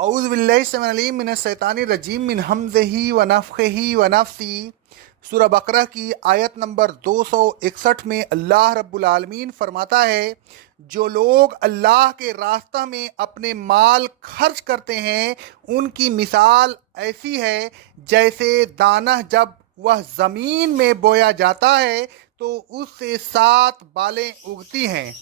اعوذ باللہ السمیع العلیم من الشیطان الرجیم من ہمزہ ونفخہ ونفثہ۔ سورہ بقرہ کی آیت نمبر 261 میں اللہ رب العالمین فرماتا ہے، جو لوگ اللہ کے راستہ میں اپنے مال خرچ کرتے ہیں ان کی مثال ایسی ہے جیسے دانہ جب وہ زمین میں بویا جاتا ہے تو اس سے 7 بالیں اگتی ہیں،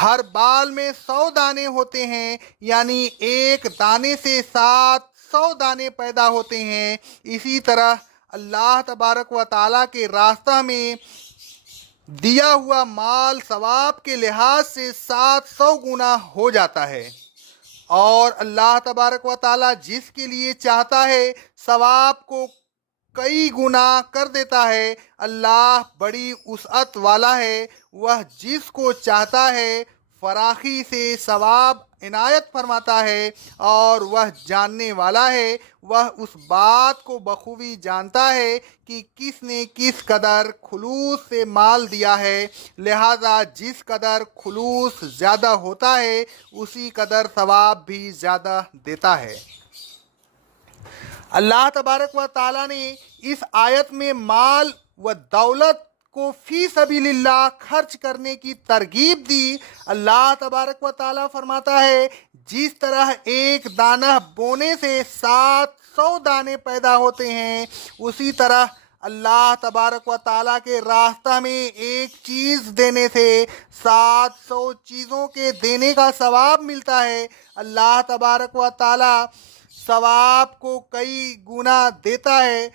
ہر بال میں 100 دانے ہوتے ہیں، یعنی ایک دانے سے 700 دانے پیدا ہوتے ہیں۔ اسی طرح اللہ تبارک و تعالیٰ کے راستہ میں دیا ہوا مال ثواب کے لحاظ سے 700 گنا ہو جاتا ہے، اور اللہ تبارک و تعالیٰ جس کے لیے چاہتا ہے ثواب کو کئی گنا کر دیتا ہے۔ اللہ بڑی وسعت والا ہے، وہ جس کو چاہتا ہے فراخی سے ثواب عنایت فرماتا ہے، اور وہ جاننے والا ہے، وہ اس بات کو بخوبی جانتا ہے کہ کس نے کس قدر خلوص سے مال دیا ہے، لہذا جس قدر خلوص زیادہ ہوتا ہے اسی قدر ثواب بھی زیادہ دیتا ہے۔ اللہ تبارک و تعالیٰ نے اس آیت میں مال و دولت کو فی سبیل اللہ خرچ کرنے کی ترغیب دی۔ اللہ تبارک و تعالیٰ فرماتا ہے، جس طرح ایک دانہ بونے سے 700 دانے پیدا ہوتے ہیں، اسی طرح اللہ تبارک و تعالیٰ کے راستہ میں ایک چیز دینے سے 700 چیزوں کے دینے کا ثواب ملتا ہے۔ اللہ تبارک و تعالیٰ ثواب کو کئی گنا دیتا ہے۔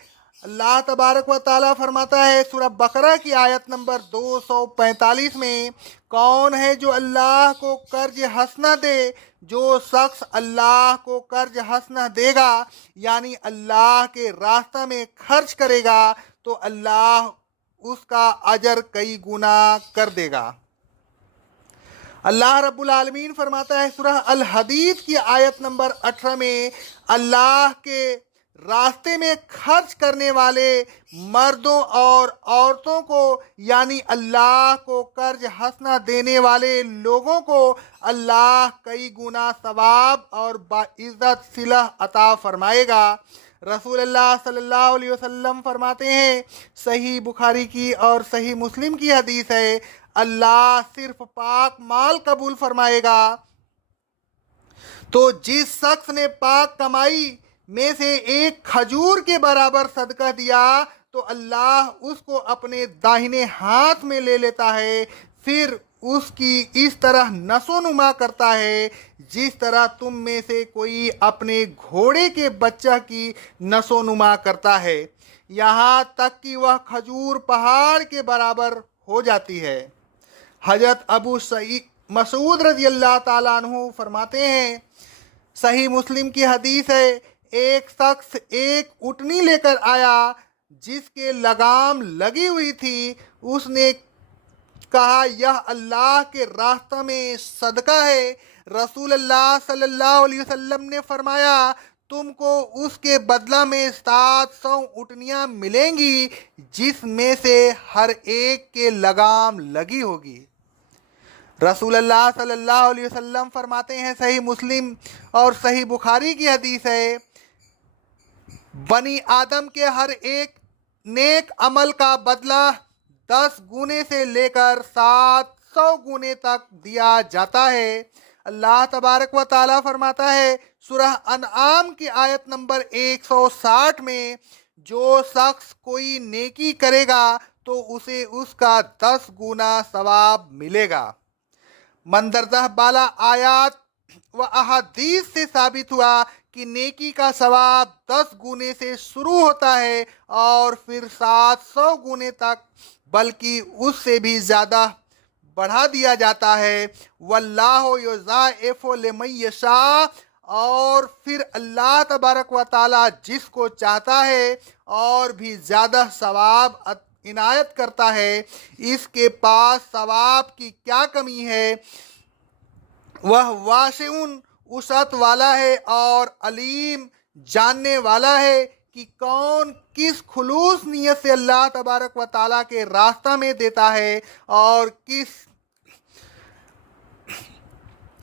اللہ تبارک و تعالیٰ فرماتا ہے سورہ بقرہ کی آیت نمبر 245 میں، کون ہے جو اللہ کو قرض حسنہ دے؟ جو شخص اللہ کو قرض حسنہ دے گا، یعنی اللہ کے راستہ میں خرچ کرے گا، تو اللہ اس کا اجر کئی گنا کر دے گا۔ اللہ رب العالمین فرماتا ہے سورہ الحدید کی آیت نمبر 18 میں، اللہ کے راستے میں خرچ کرنے والے مردوں اور عورتوں کو، یعنی اللہ کو قرض حسنہ دینے والے لوگوں کو اللہ کئی گنا ثواب اور باعزت صلہ عطا فرمائے گا۔ رسول اللہ صلی اللہ علیہ وسلم فرماتے ہیں، صحیح بخاری کی اور صحیح مسلم کی حدیث ہے، اللہ صرف پاک مال قبول فرمائے گا، تو جس شخص نے پاک کمائی میں سے ایک کھجور کے برابر صدقہ دیا تو اللہ اس کو اپنے داہنے ہاتھ میں لے لیتا ہے، پھر اس کی اس طرح نشو نما کرتا ہے جس طرح تم میں سے کوئی اپنے گھوڑے کے بچہ کی نشو نما کرتا ہے، یہاں تک کہ وہ کھجور پہاڑ کے برابر ہو جاتی ہے۔ حضرت ابو مسعود رضی اللہ تعالیٰ عنہ فرماتے ہیں، صحیح مسلم کی حدیث ہے، ایک شخص ایک اونٹنی لے کر آیا جس کے لگام لگی ہوئی تھی، اس نے کہا، یہ اللہ کے راستہ میں صدقہ ہے۔ رسول اللہ صلی اللہ علیہ وسلم نے فرمایا، تم کو اس کے بدلہ میں 700 اونٹنیاں ملیں گی جس میں سے ہر ایک کے لگام لگی ہوگی۔ رسول اللہ صلی اللہ علیہ وسلم فرماتے ہیں، صحیح مسلم اور صحیح بخاری کی حدیث ہے، بنی آدم کے ہر ایک نیک عمل کا بدلہ 10 گنے سے لے کر 700 گنے تک دیا جاتا ہے۔ اللہ تبارک و تعالیٰ فرماتا ہے سورہ انعام کی آیت نمبر 160 میں، جو شخص کوئی نیکی کرے گا تو اسے اس کا 10 گنا ثواب ملے گا۔ مندرجہ بالا آیات و احادیث سے ثابت ہوا کہ نیکی کا ثواب 10 گنے سے شروع ہوتا ہے اور پھر 700 گنے تک، بلکہ اس سے بھی زیادہ بڑھا دیا جاتا ہے۔ واللہ یضاعف لمن یشاء، اور پھر اللہ تبارک و تعالیٰ جس کو چاہتا ہے اور بھی زیادہ ثواب عنایت کرتا ہے۔ اس کے پاس ثواب کی کیا کمی ہے، وہ واسع وسعت والا ہے اور علیم جاننے والا ہے کہ کون کس خلوص نیت سے اللہ تبارک و تعالیٰ کے راستہ میں دیتا ہے اور کس